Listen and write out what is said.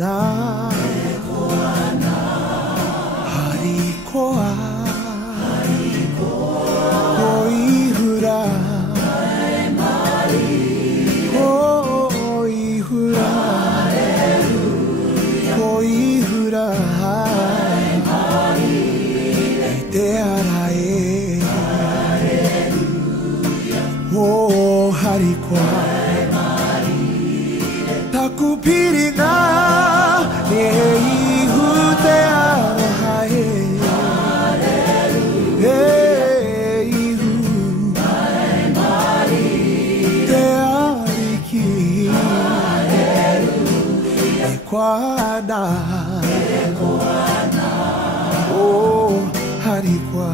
na Harikoa Koihura Koihura Koihura Te arae Oh Harikoa Takupiringa Eihu te arae Eihu te ariki Ekwana Oh Harikoa